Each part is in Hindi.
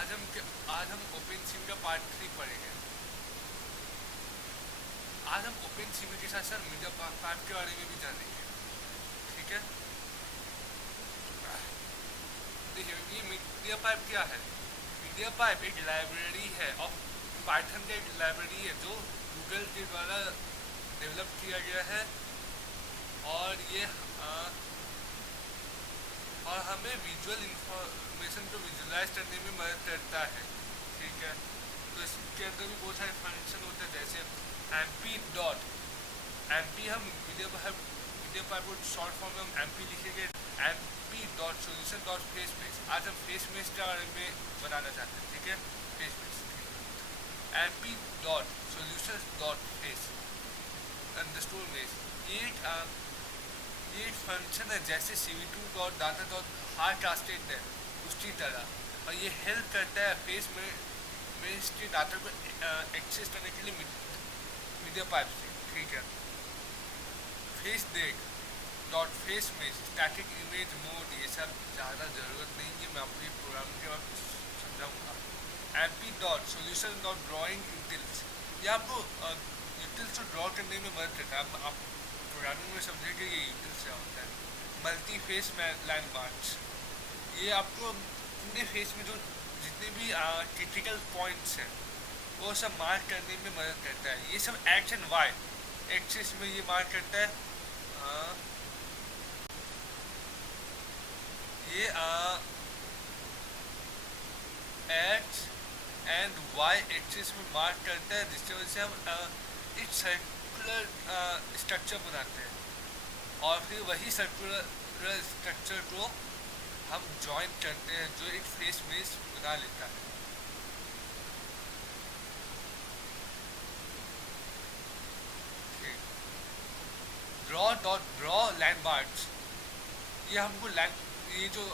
आज हम आज हम ओपन सीम का पार्ट 3 पढ़ेंगे। आज हम ओपन सीम के साथ साथ मीडिया पाइप के बारे में भी जानेंगे। ठीक है, देखिए ये मीडिया पाइप क्या है। मीडिया पाइप एक लाइब्रेरी है और पाइथन का एक लाइब्रेरी है जो गूगल के द्वारा डेवलप किया गया है और ये और हमें विजुअल इंफॉर्मेशन को विजुअलाइज करने में मदद करता है। ठीक है, तो इसके अंदर भी बहुत सारे फंक्शन होते हैं, जैसे एमपी डॉट एमपी हम मीडिया पाइप को शॉर्ट फॉर्म में हम एमपी लिखेंगे, MP dot solution dot face mesh. आज हम फेस मेश के बारे में बनाना चाहते हैं। ठीक है, face mesh MP dot solution dot face underscore mesh. ये एक फंक्शन है जैसे cv2 dot data dot hard translate है उसकी तरह, और ये हेल्प करता है फेस में इसके डाटा को एक्सेस करने के लिए मीडिया पाइप से। ठीक है, फेस देख डॉट फेस में स्टैटिक इमेज मोड, ये सब ज़्यादा ज़रूरत नहीं है, मैं आपको ये प्रोग्राम के बाद समझाऊंगा। MP dot solution dot drawing utils, ये आपको यूटिल्स को ड्रॉ करने में मदद करता है। आप प्रोग्रामिंग में समझेंगे ये यूटिल्स क्या होता है। मल्टी फेस लैंडमार्क्स, ये आपको पूरे फेस में जो जितने भी क्रिटिकल पॉइंट्स हैं वो सब मार्क करने में मदद करता है। ये सब एक्स एंड वाई एक्सिस में ये मार्क करता है। ये एक्स एंड वाई एक्सिस में मार्क करता है, जिसकी वजह से हम एक सर्कुलर स्ट्रक्चर बनाते हैं और फिर वही सर्कुलर स्ट्रक्चर को हम जॉइन करते हैं जो एक फेस मेश बना लेता है। ड्रॉ डॉट ड्रॉ लैंडमार्क्स, ये हमको ये जो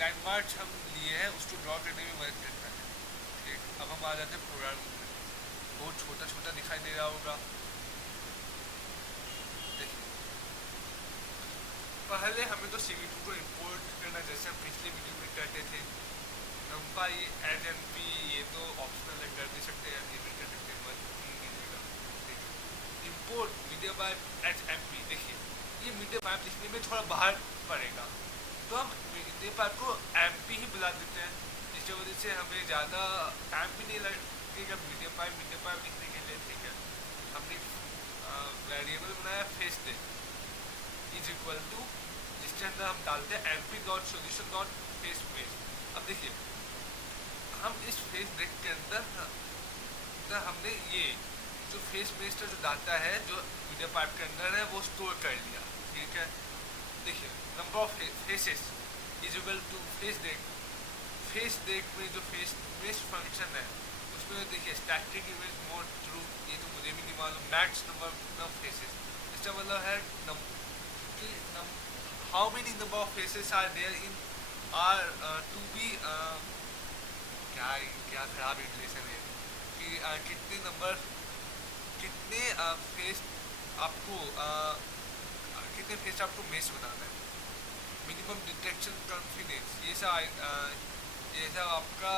लैंडमार्क्स हम लिए हैं उसको ड्रॉ करने में मदद करता है। ठीक, अब हम आ जाते हैं प्रोग्रामिंग में। बहुत छोटा छोटा दिखाई दे रहा होगा। देखिए, पहले हमें तो cv2 को इंपोर्ट करना जैसे हम पिछले वीडियो में करते थे। numpy एड np ये तो ऑप्शनल है, कर भी सकते हैं, ये भी कर सकते हैं, मत कीजिएगा। देखिए, import media pipe H MP, देखिए ये मीडिया पाइप लिखने में थोड़ा बाहर पड़ेगा तो हम मीडिया पाइप को एमपी ही बुला देते हैं, जिसकी वजह से हमें ज़्यादा टाइम भी नहीं लगेगा मीडिया पाइप लिखने के लिए। ठीक है, हमने वेरिएबल बनाया faces is equal to, जिसके अंदर हम डालते हैं MP dot solution dot face mesh. अब देखिए, हम इस फेस देख के अंदर हमने ये जो फेस मेश का जो डाटा है जो मीडिया पाइप के अंदर है वो स्टोर कर लिया। ठीक है, देखिए number of faces is equal to face देख में जो फेस मेश फंक्शन है उसमें देखिए स्टैटिक इमेज मोड ट्रू, ये तो मुझे भी नहीं मालूम, मैक्स नंबर ऑफ फेसेस, इसका मतलब है कि how many number of faces are there in are to be, क्या खराब इंग्लिशन है कि कितने फेस आपको मेश बनाना है। मिनिमम डिटेक्शन कॉन्फिडेंस, ये सब आपका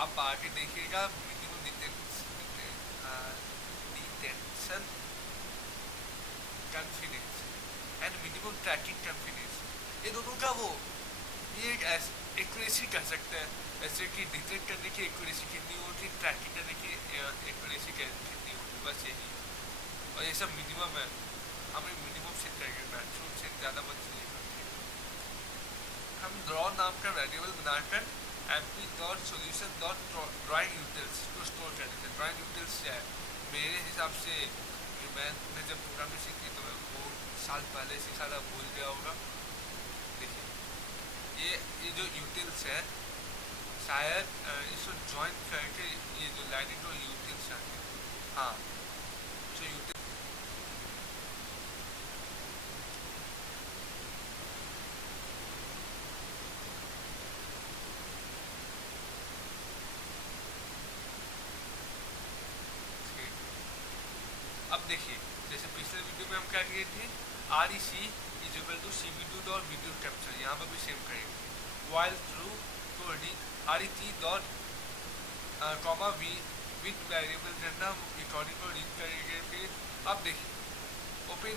आप आगे देखिएगा। Minimum detection confidence and minimum tracking confidence, ये दोनों का ये एक एक्यूरेसी कह सकते हैं, जैसे कि डिटेक्ट करने की एक्यूरेसी कितनी होगी, ट्रैकिंग करने की एक्यूरेसी कितनी होगी, बस यही। और ये सब मिनिमम है, हमें मिनिमम सेट करेंगे, मैक्सिमम से ज़्यादा मत चलिएगा। हम ड्रॉ नाम का वेरिएबल बनाकर MP dot solution dot drawing utils को स्टोर कर देते हैं। ड्राइंग यूटिल्स क्या है, मेरे हिसाब से मैंने जब प्रोग्रामिंग सीखी तो मैं बहुत साल पहले सीखा था, भूल गया होगा। देखिए ये जो यूटिल्स है शायद इसको ज्वाइन करके ये जो लाइन जो यूटिल्स आती है, हाँ जो यूटिल अब देखिए जैसे पिछले वीडियो में हम क्या किए थे, REC is equal to cv2 dot video capture, यहाँ पर भी सेम करेंगे। while through to ret dot comma v with variable करना हम रिकॉर्डिंग को रीड करेंगे। फिर अब देखिए ओपन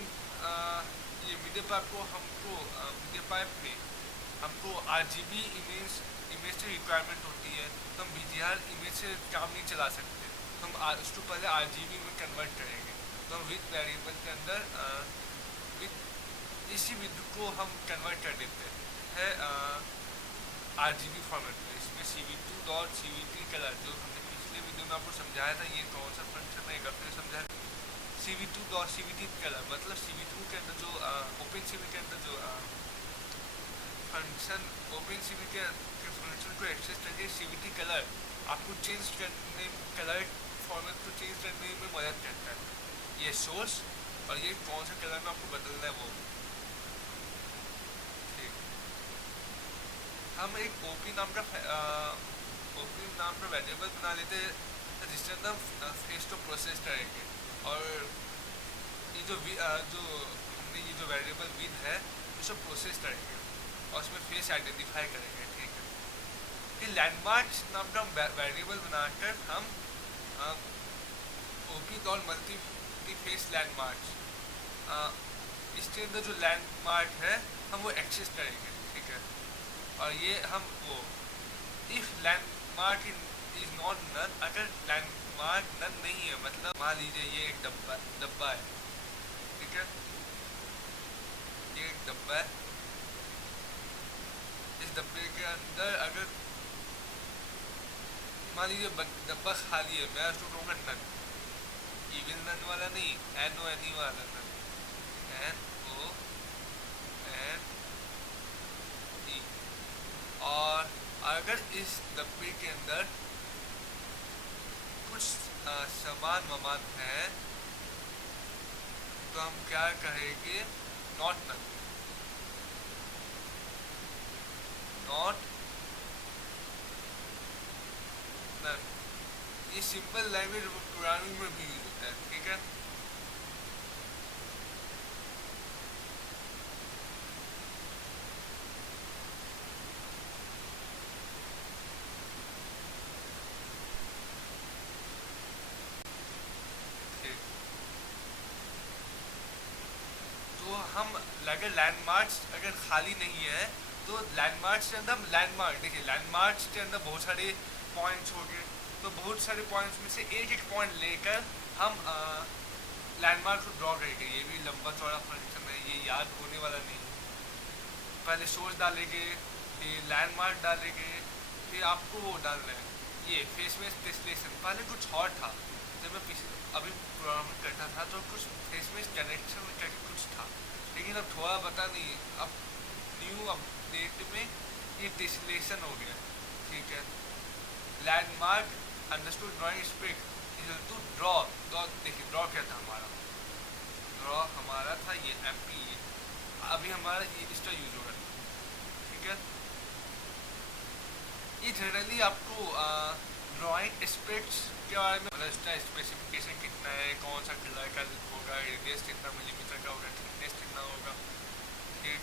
ये मीडिया पाइप को हमको मीडिया पाइप में हमको RGB इमेज से रिक्वायरमेंट होती है, तो हम VGR इमेज से काम नहीं चला सकते, तो हम उसको पहले RGB में कन्वर्ट करेंगे। तो हम विथ वेरिएबल के अंदर विथ इसी विद्युत को हम कन्वर्ट कर देते हैं RGB फॉर्मेट में। इसमें CV2.CVT कलर जो हमने पिछले वीडियो में आपको समझाया था, ये कौन सा फंक्शन है, फिर समझाया। CV2.CVT कलर मतलब CV2 के अंदर जो OpenCV के अंदर जो फंक्शन OpenCV के फंक्शन को एक्सेस करके CVT कलर आपको चेंज करने, कलर फॉर्मेट को चेंज करने में मदद करता है। ये सोर्स और ये कौन सा कलर में आपको बदलना है वो। हम एक OP नाम का वेरिएबल बना लेते हैं जिसके अंदर फेस को प्रोसेस करेंगे, और ये जो हमने ये जो वेरिएबल विद है इसको प्रोसेस करेंगे और उसमें फेस आइडेंटिफाई करेंगे। ठीक है, फिर लैंडमार्क नाम का वेरिएबल बनाकर हम OP.multi-face लैंडमार्क इसके अंदर जो लैंडमार्क है हम वो एक्सेस करेंगे। ठीक है, और ये हम वो if landmark is not none, अगर लैंडमार्क नन नहीं है, मतलब मान लीजिए ये एक डब्बा है। ठीक है, ये एक डब्बा है, इस डब्बे के अंदर अगर मान लीजिए डब्बा खाली है, मैं उसको कहूँगा नन, इविल नन वाला नहीं, NONE वाला नन, NONE। और अगर इस डब्बे के अंदर कुछ सामान है तो हम क्या कहेंगे, नॉट नन, नॉट नन। ये सिंपल लैंग्वेज प्रोग्रामिंग में भी यूज होता है। ठीक है, हम अगर लैंडमार्क्स अगर खाली नहीं है तो लैंडमार्क्स के अंदर हम लैंडमार्क, देखिए लैंडमार्क्स के अंदर बहुत सारे पॉइंट्स हो गए, तो बहुत सारे पॉइंट्स में से एक एक पॉइंट लेकर हम लैंडमार्क को ड्रॉ करेंगे। ये भी लंबा चौड़ा फंक्शन है, ये याद होने वाला नहीं। पहले सोर्स डालेंगे, फिर लैंडमार्क डालेंगे, फिर आपको वो डालना है ये फेस में टेस्लेशन। पहले कुछ और था, जब मैं अभी प्रोग्रामिंग करता था तो कुछ फेस में कनेक्शन करके कुछ था, लेकिन अब थोड़ा पता नहीं, अब न्यू अपडेट में ये टेस्लेशन हो गया। ठीक है, landmark understood drawing spec equal to draw. देखिए ड्रॉ क्या था हमारा, ड्रॉ हमारा था ये MP, अभी हमारा ये इसका यूज हो रहा है। ठीक है, ये जनरली आपको ड्राइंग एस्पेक्ट्स के बारे में मतलब इसका स्पेसिफिकेशन कितना है, कौन सा कलर का होगा, रेडियस कितना मिलीमीटर का होगा, थिकनेस कितना होगा। ठीक,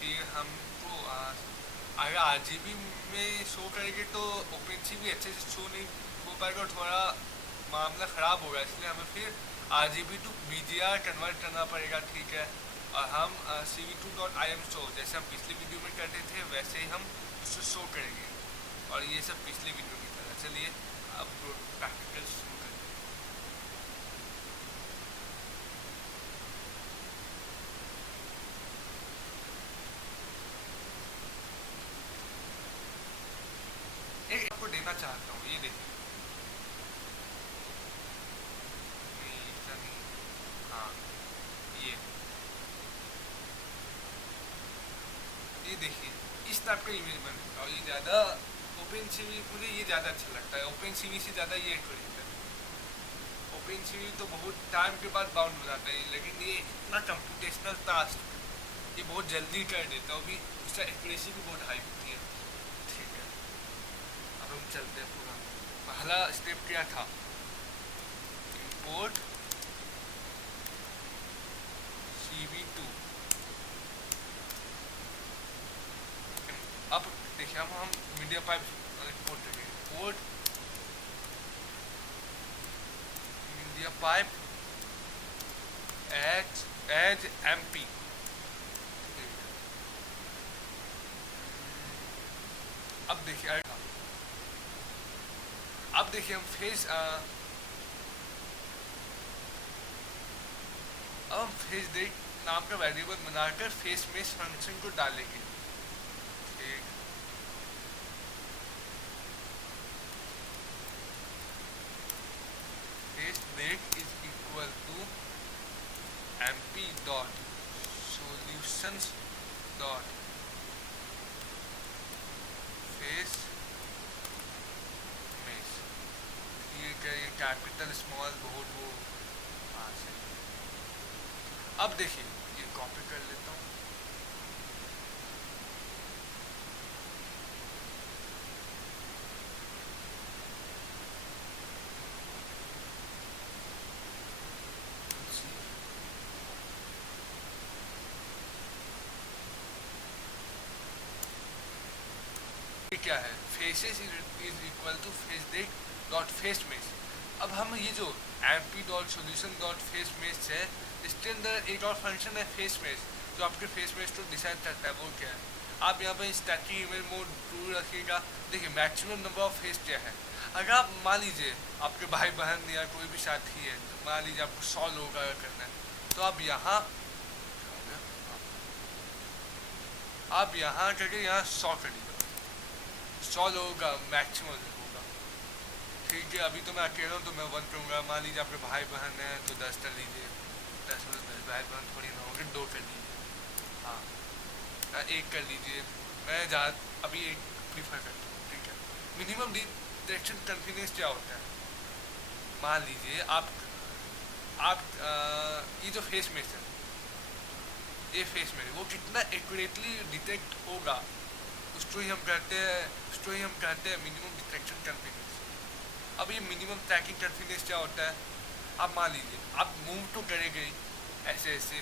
फिर हमको अगर RGB में शो करेंगे तो OpenCV अच्छे से शो नहीं हो पाएगा, थोड़ा मामला ख़राब होगा, इसलिए हमें फिर RGB टू VGR कन्वर्ट करना पड़ेगा। ठीक है, और हम CV2.im शो जैसे हम पिछले वीडियो में करते थे वैसे ही हम उसको शो करेंगे, और ये सब पिछले वीडियो की तरह। चलिए अब प्रैक्टिकल शुरू करते हैं। एक आपको देना चाहता हूँ, ये देखिए, हाँ ये देखिए इस टाइप का इमेज बनेगा, और ये ज़्यादा OpenCV, मुझे ये ज़्यादा अच्छा लगता है, OpenCV से ज़्यादा ये खरीदता है। OpenCV तो बहुत टाइम के बाद बाउंड हो जाता है, लेकिन ये इतना कंप्यूटेशनल टास्क ये बहुत जल्दी कर देता हूँ, भी इसका एक्यूरेसी भी बहुत हाई होती है। ठीक है, अब हम चलते हैं पूरा। पहला स्टेप क्या था, इंपोर्ट CV2। अब देखिए हम मीडिया पाइप इंपोर्ट करेंगे, import media pipe as MP। अब देखिए हम फेस अब हम फेस डेट नाम का वेरिएबल बनाकर फेस में इस फंक्शन को डालेंगे। ठीक, face date is equal to MP dot solutions dot face mesh. ये क्या, ये कैपिटल स्मॉल बहुत वो से। अब देखिए ये कॉपी कर लेता हूँ, क्या है, faces is equal to face date dot face mesh. अब हम ये जो MP dot solution dot face mesh है, इसके अंदर एक और फंक्शन है फेस मेस, जो आपके फेस मेस को डिसाइड करता है। वो क्या है, आप यहाँ पर स्टैटिक इमेज मोड ट्रू रखिएगा। देखिए मैक्सिमम नंबर ऑफ फेस क्या है, अगर आप मान लीजिए आपके भाई बहन या कोई भी साथी है, मान लीजिए आपको 100 लोगों का करना है, तो आप यहाँ करके यहाँ 100 करिए, 100 लोगों का मैक्सिमम होगा। ठीक है, अभी तो मैं अकेला हूँ तो मैं 1 करूँगा। मान लीजिए आपके भाई बहन है तो 10 कर लीजिए, 10 में 10 भाई बहन थोड़ी ना होंगे, 2 कर लीजिए। हाँ 1 कर लीजिए, मैं अभी 1 प्रीफर करता हूँ। ठीक है, मिनिमम डिटेक्शन कन्फिडेंस क्या होता है, मान लीजिए आप ये जो फेस में है, ये फेस में वो कितना एक्यूरेटली डिटेक्ट होगा, उसको ही हम कहते हैं मिनिमम डिटेक्शन कॉन्फिडेंस। अब ये मिनिमम ट्रैकिंग कॉन्फिडेंस क्या होता है, आप मान लीजिए आप मूव तो करेंगे ऐसे ऐसे,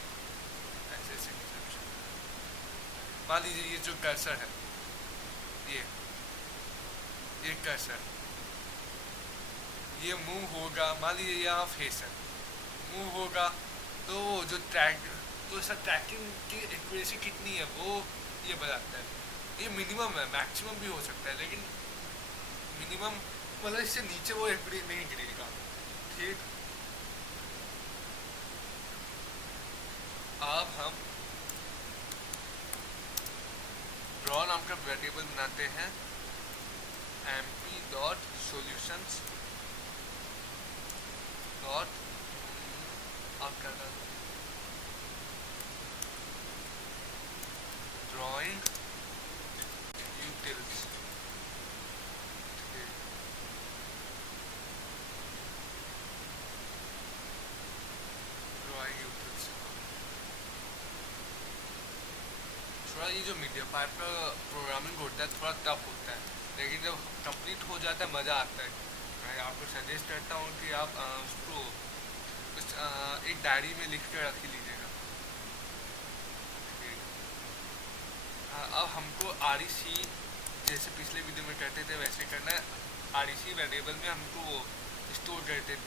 मान लीजिए ये जो कर्सर है, ये कर्सर ये मूव होगा, मान लीजिए यहाँ फेस है, मूव होगा तो जो तो इसका ट्रैकिंग की एक्यूरेसी कितनी है वो ये बताता है। ये मिनिमम है, मैक्सिमम भी हो सकता है, लेकिन मिनिमम मतलब इससे नीचे वो एक्यूरेट नहीं गिरेगा। ठीक, अब हम ड्रॉ नाम का वेरिएबल बनाते हैं, MP डॉट सोल्यूशंस डॉट आपका ड्राइंग यूटिल्स। थोड़ा ये जो मीडिया पाइप का प्रोग्रामिंग होता है थोड़ा टफ होता है, लेकिन जब कंप्लीट हो जाता है मज़ा आता है। मैं आपको सजेस्ट करता हूँ कि आप उसको एक डायरी में लिख कर रख लीजिएगा। अब हमको REC जैसे पिछले वीडियो में कहते थे वैसे करना है। REC वेरिएबल में हमको वो स्टोर करते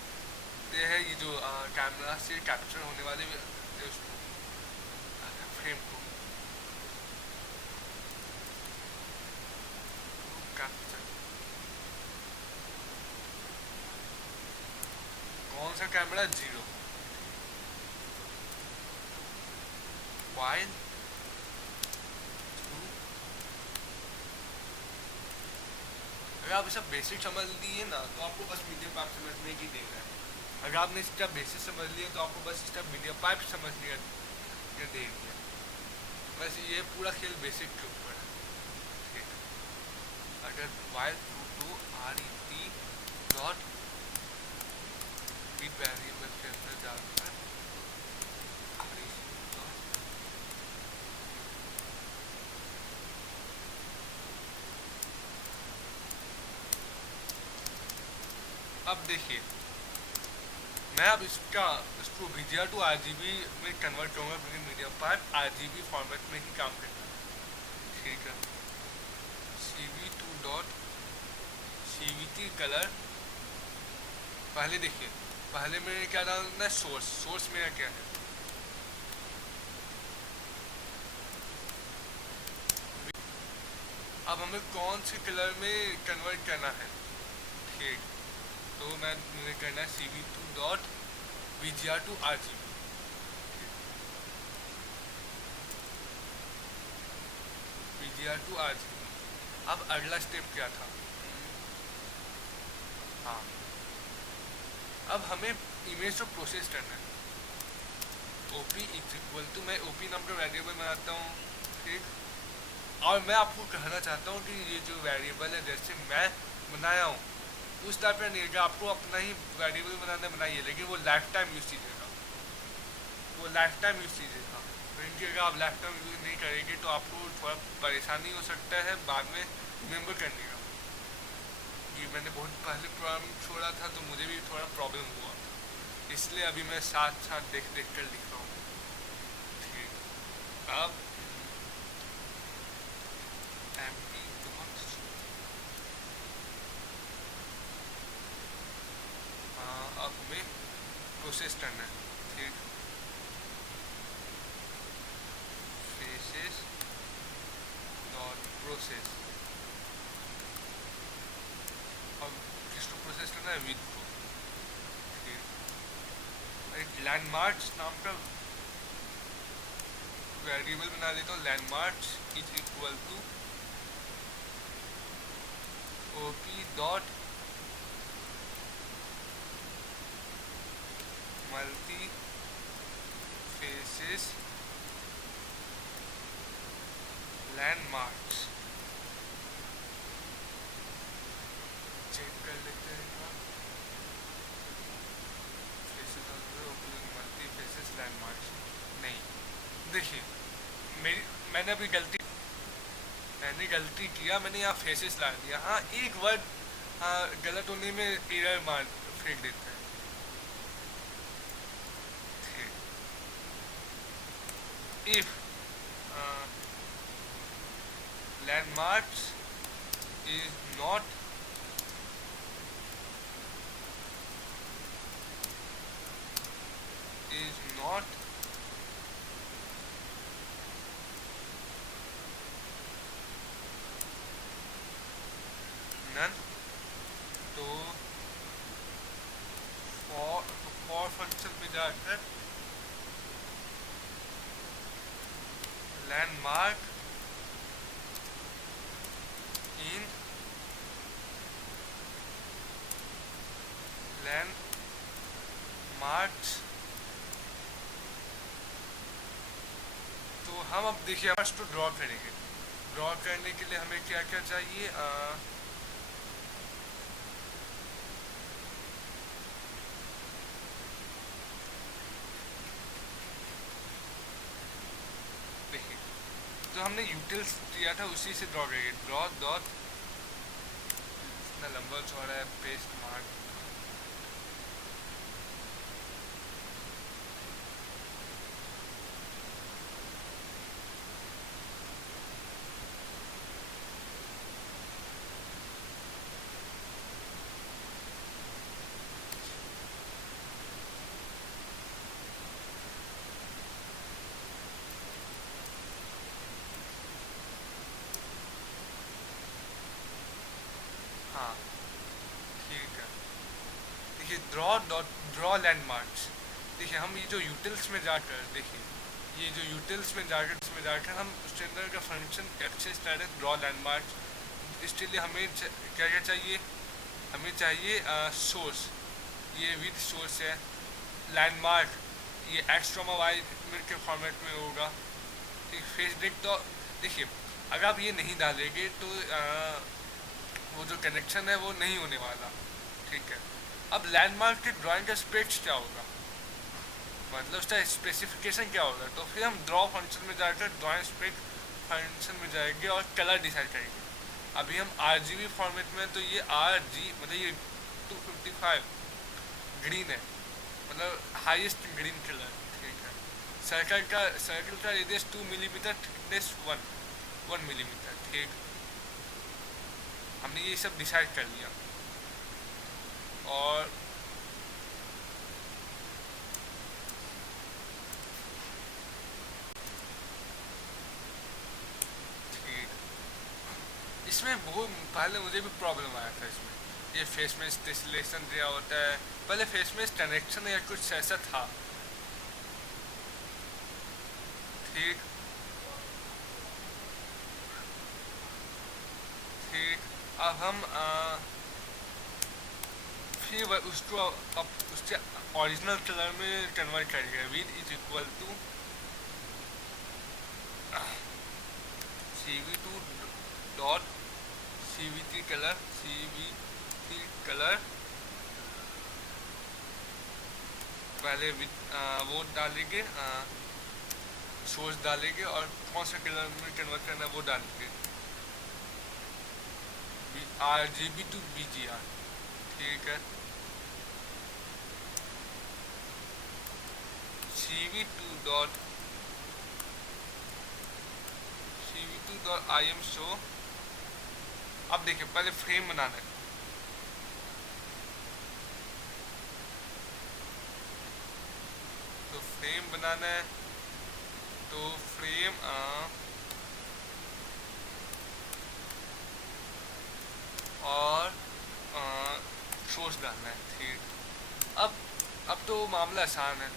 हैं ये जो कैमरा से कैप्चर होने वाले उसको फ्रेम को कैप्चर। कौन सा कैमरा, 0, वाइल अगर आप इसका बेसिक समझ लिए ना तो आपको बस मीडिया पाइप समझने की देना है। अगर आपने इसका बेसिक समझ लिया तो आपको बस इसका मीडिया पाइप समझने का दे दिया। बस ये पूरा खेल बेसिक के ऊपर है। ठीक है, अगर while to RET dot read variable के अंदर जाकर REC डॉट अब देखिए मैं अब इसको VGR टू RGB में कन्वर्ट करूँगा क्योंकि मीडियम पाइप RGB फॉर्मेट में ही काम करता है। ठीक है, CV2 डॉट CVT कलर। पहले देखिए, पहले में क्या डालना है, सोर्स मेरा क्या है, अब हमें कौन से कलर में कन्वर्ट करना है। ठीक, तो मुझे करना है CV2 dot VGR to RGB। VGR to RGB। अब अगला स्टेप क्या था, हाँ अब हमें इमेज को प्रोसेस करना है। OP इज इक्वल टू, मैं OP नाम का वेरिएबल बनाता हूँ। ठीक, और मैं आपको कहना चाहता हूँ कि ये जो वेरिएबल है जैसे मैं बनाया हूँ उस टाइप का नहीं है, आपको अपना ही वेरिएबल बनाना बनाइए, लेकिन वो लाइफ टाइम यूज कीजिएगा, वो लाइफ टाइम यूज कीजिएगा। क्योंकि अगर आप लाइफ टाइम यूज नहीं करेंगे तो आपको थोड़ा परेशानी हो सकता है बाद में रिमेम्बर करने का। कि मैंने बहुत पहले प्रोग्राम छोड़ा था तो मुझे भी थोड़ा प्रॉब्लम हुआ, इसलिए अभी मैं साथ साथ देख कर लिख रहा हूँ। ठीक, अब MP अब हमें प्रोसेस करना है। ठीक, फेसेस डॉट प्रोसेस, अब किसको प्रोसेस करना है, विद को। ठीक, एक लैंडमार्क्स नाम का वेरिएबल बना लेता हूँ, landmarks is equal to OP dot multi faces landmarks. Check कर लेते हैं, मल्टी फेसेस लैंडमार्क्स नहीं। देखिए मैंने गलती किया, मैंने यहाँ फेसेस ला दिया। हाँ, एक वर्ड गलत होने में एरर मार फेंक देता है। If landmarks is not none, तो for फंक्शन में जाकर लैंडमार्क इन लैंडमार्क्स, तो हम अब देखिए हम इसको ड्रॉ करेंगे। ड्रॉ करने के लिए हमें क्या क्या चाहिए, देखिए जो हमने यूटिल्स दिया था उसी से ड्रॉ करेंगे। ड्रॉ डॉट, इतना लंबा चौड़ा है, पेस्ट मार्क, हाँ ठीक है। देखिए ड्रॉ लैंडमार्क्स, देखिए हम ये जो यूटिल्स में जाकर, देखिए ये जो यूटिल्स में जाकर हम उसके अंदर का फंक्शन एक्सेस करें ड्रॉ लैंडमार्क्स। इसके लिए हमें क्या क्या चाहिए, हमें चाहिए सोर्स, ये विद सोर्स है। लैंडमार्क ये एक्स ट्रामा वाई के फॉर्मेट में होगा। ठीक, फेस ब्रेक तो देखिए अगर आप ये नहीं डालेंगे तो वो जो कनेक्शन है वो नहीं होने वाला। ठीक है, अब लैंडमार्क के ड्राइंग का स्पेक्स क्या होगा, मतलब उसका स्पेसिफिकेशन क्या होगा, तो फिर हम ड्रॉ फंक्शन में जाकर ड्राइंग स्पेक फंक्शन में जाएंगे और कलर डिसाइड करेंगे। अभी हम RGB फॉर्मेट में, तो ये RG मतलब ये 255 ग्रीन है, मतलब हाईएस्ट ग्रीन कलर। ठीक है। सर्कल का रेडियस 2 मिलीमीटर, थिकनेस 1 मिलीमीटर। ठीक, हमने ये सब डिसाइड कर लिया। और ठीक, इसमें बहुत पहले मुझे भी प्रॉब्लम आया था इसमें। ये फेस में टेसलेशन दिया होता है, पहले फेस में कनेक्शन या कुछ ऐसा था। ठीक ठीक, अब हम फिर उसको अब उसके ओरिजिनल कलर में कन्वर्ट करेंगे। With is equal to CV2 dot CVT colour पहले वो डालेंगे, सोर्स डालेंगे और कौन सा कलर में कन्वर्ट करना है वो डालेंगे। RGB to BGR। ठीक है। CV2 show. अब देखिए, पहले फ्रेम बनाना है। तो फ्रेम बनाना है, तो फ्रेम और सोर्स डालना है। ठीक, अब तो मामला आसान है।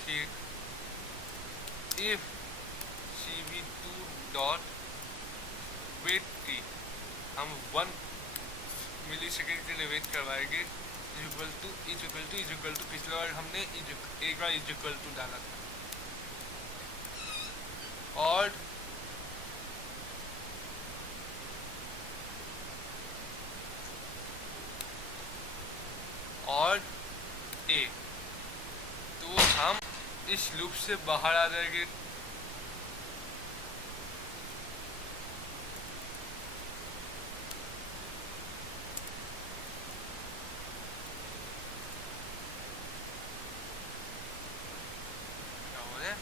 ठीक, इफ CV2 डॉट वेट की हम 1 मिली सेकेंड के लिए वेट करवाएंगे, इज इक्वल टू पिछले बार हमने एक बार इज इक्वल टू डाला था। और ए, तो हम इस लूप से बाहर आ जाएंगे। क्या हो रहा है?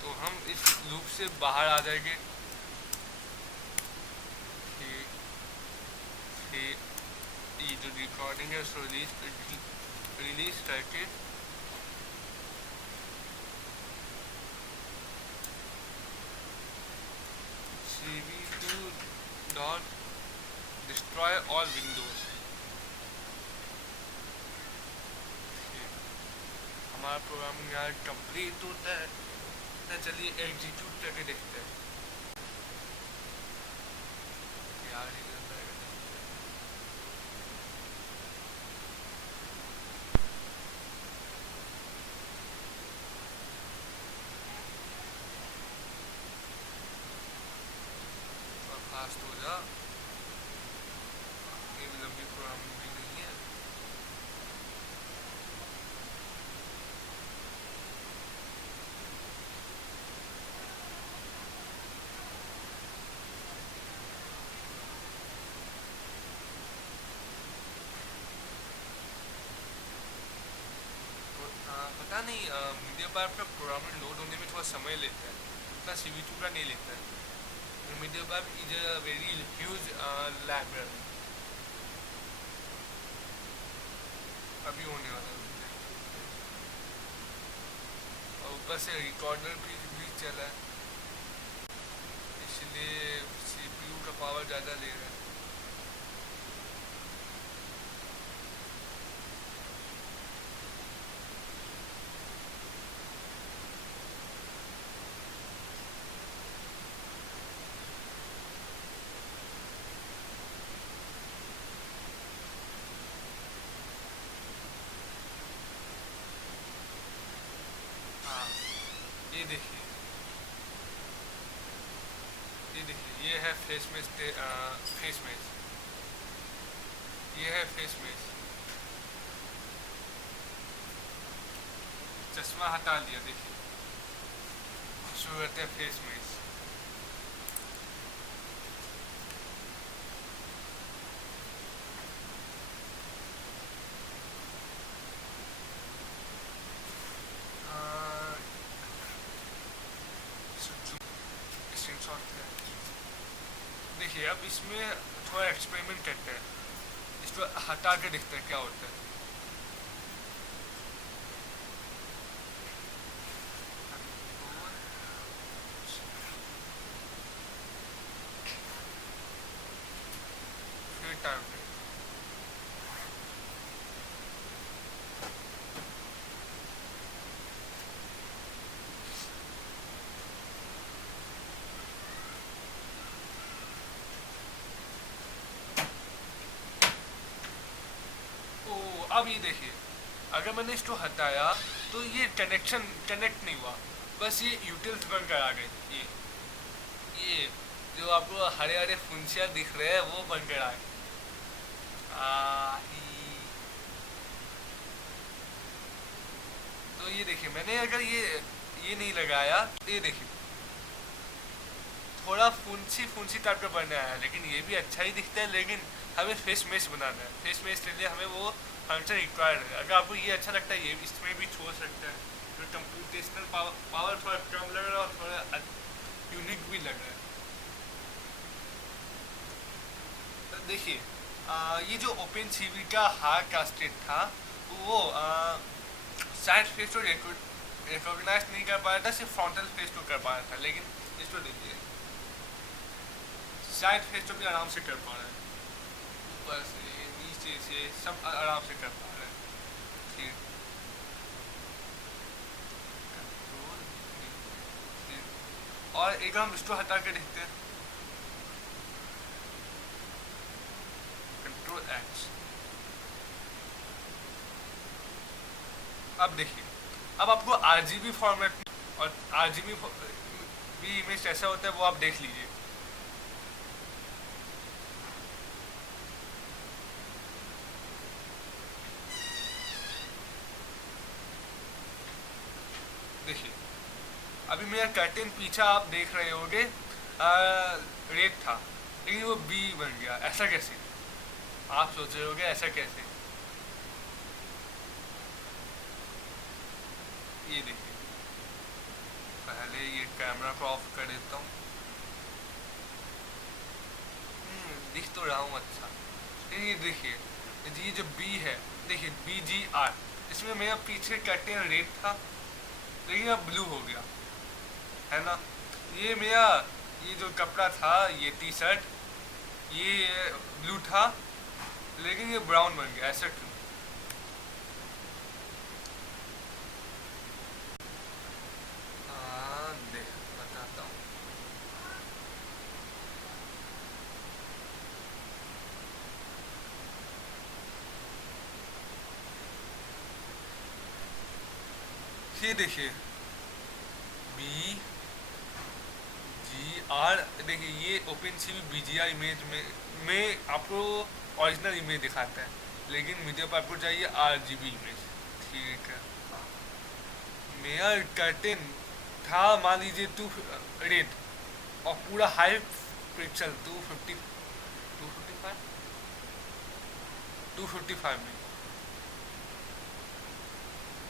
तो हम इस लूप से बाहर आ जाएंगे। फिर ये जो रिकॉर्डिंग है उसको रिलीज करके CV2 dot destroy all Windows. हमारा प्रोग्राम यहाँ कंप्लीट होता है। चलिए एग्जीक्यूट करके देखते हैं। यार फास्ट हो जा, ये लंबी प्रोग्राम भी नहीं है। पता नहीं, मीडिया बार का प्रोग्राम लोड होने में थोड़ा समय लेता है, उतना CV2 का नहीं लेता है। Media bar is a very huge library. अभी होने वाला है, और ऊपर से रिकॉर्डर भी चला है, इसलिए CPU का पावर ज़्यादा ले रहा है। ये देखिए, ये है फेस में ये है फेस में। चश्मा हटा लिया, देखिए खूबसूरत है फेस में। स्क्रीनशॉट है, देखिए अब इसमें थोड़ा एक्सपेरिमेंट करते हैं, इसको हटा के देखते हैं क्या होता है। फिर टाइम ओ, अब ये देखिए अगर मैंने इसको हटाया तो ये कनेक्ट नहीं हुआ, बस ये यूटिल्स बनकर आ गए। ये जो आपको हरे हरे फुंसिया दिख रहे हैं वो बनकर आ गए। तो ये देखिए मैंने अगर ये नहीं लगाया तो ये देखिए थोड़ा फुंसी फुंसी टाइप का बनने आया, लेकिन ये भी अच्छा ही दिखता है। लेकिन हमें फेस मेश बनाना है, फेस मेश के लिए हमें वो फंक्शन रिक्वायर्ड है। अगर आपको ये अच्छा लगता है ये इसमें भी छोड़ सकता है, तो कंप्यूटेशनल पावर थोड़ा कम लग रहा है और थोड़ा यूनिक भी लग रहा है। तो देखिए ये जो ओपन सीवी का हार का स्टेट था वो साइड फेस को रिकॉग्नाइज नहीं कर पाया था, सिर्फ फ्रंटल फेस को कर पाया था। लेकिन इसको देखिए साइड फेस को भी आराम से कर पा रहा है, ऊपर से नीचे से सब आराम से कर पा रहा है। ठीक, और एक हम इसको हटा के देखते हैं, कंट्रोल एक्स। अब देखिए अब आपको आरजीबी फॉर्मेट और आरजीबी भी इमेज कैसा होता है वो आप देख लीजिए। देखिए अभी मेरा कर्टेन पीछा आप देख रहे होगे रेड था, लेकिन वो बी बन गया, ऐसा कैसे? आप सोच रहे होगे ऐसा कैसे। ये देखिए पहले ये कैमरा को ऑफ कर देता हूँ। दिख तो रहा हूँ अच्छा, लेकिन ये देखिए ये जो बी है, देखिए BGR, इसमें मेरा पीछे कर्टेन रेड था लेकिन अब ब्लू हो गया है ना। ये मेरा ये जो कपड़ा था ये टी शर्ट ये ब्लू था लेकिन ये ब्राउन बन गया, ऐसा क्यों? देख बताता हूँ। ये देखिए BGR, देखिए ये ओपन सी BGR इमेज में आपको ओरिजिनल इमेज दिखाता है, लेकिन मीडिया पर आपको चाहिए RGB इमेज। ठीक है, मेरा कर्टेन था मान लीजिए 2 रेड और पूरा हाई पिक्सल 255 में।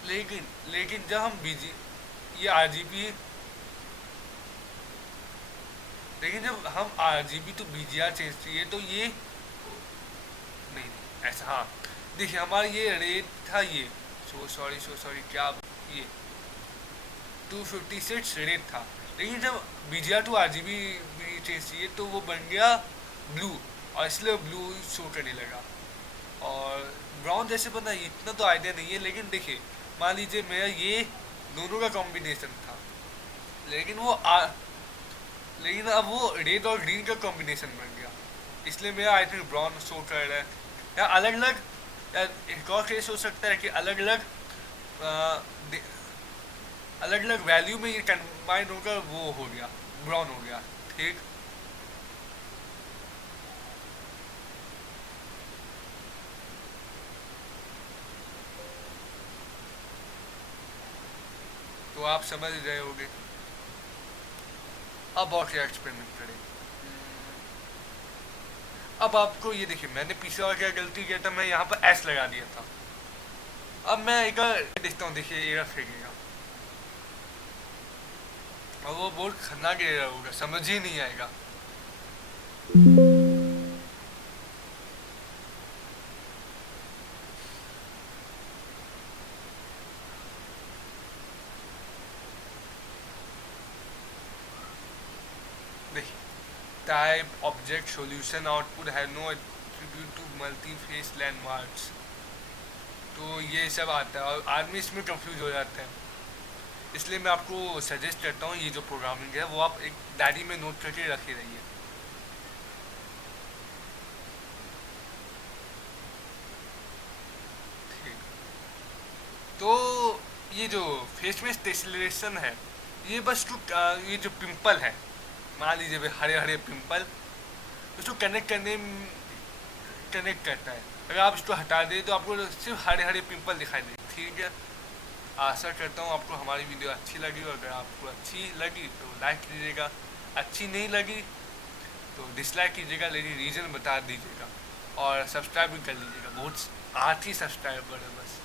लेकिन जब हम बीजी ये आरजीबी, लेकिन जब हम आरजीबी तो बीजीआर चेंज किए तो ये नहीं ऐसा। हाँ देखिए हमारा ये रेट था, ये सो सॉरी क्या ये 256 रेट था, लेकिन जब BGR टू RGB भी चेंज किए तो वो बन गया ब्लू, और इसलिए ब्लू शो करने लगा। और ब्राउन जैसे बना इतना तो आइडिया नहीं है, लेकिन देखिए मान लीजिए मेरा ये दोनों का कॉम्बिनेशन था, लेकिन लेकिन अब वो रेड और ग्रीन का कॉम्बिनेशन बन गया, इसलिए मेरा आई थिंक ब्राउन शो कर रहा है। या अलग अलग, या एक और केस हो सकता है कि अलग अलग वैल्यू में ये कंबाइन होकर वो हो गया, ब्राउन हो गया। ठीक, तो आप समझ रहे होगे। अब और क्या एक्सपेरिमेंट करें। अब आपको ये देखिए, मैंने पिछले बार क्या गलती किया था, मैं यहाँ पर एस लगा दिया था। अब मैं एक देखता हूँ, देखिए एरर फेंकेगा और वो बहुत खतरनाक एरर होगा, समझ ही नहीं आएगा। देखिए, टाइप ऑब्जेक्ट सॉल्यूशन आउटपुट है no attribute to multi face landmarks. तो ये सब आता है और आदमी इसमें कंफ्यूज हो जाता है। इसलिए मैं आपको सजेस्ट करता हूँ, ये जो प्रोग्रामिंग है वो आप एक डायरी में नोट करके रखे रहिए। ठीक। तो ये जो फेस में टेसलेशन है, ये बस ये जो पिंपल है, मान लीजिए भाई हरे हरे पिंपल, उसको कनेक्ट करता है। अगर आप इसको हटा दें तो आपको सिर्फ हरे हरे पिंपल दिखाई दे। ठीक है, आशा करता हूँ आपको हमारी वीडियो अच्छी लगी, और अगर आपको अच्छी लगी तो लाइक कीजिएगा, अच्छी नहीं लगी तो डिसलाइक कीजिएगा, लेकिन रीज़न बता दीजिएगा, और सब्सक्राइब भी कर लीजिएगा। बहुत 8 ही सब्सक्राइबर है बस।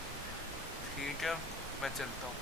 ठीक है, मैं चलता हूँ।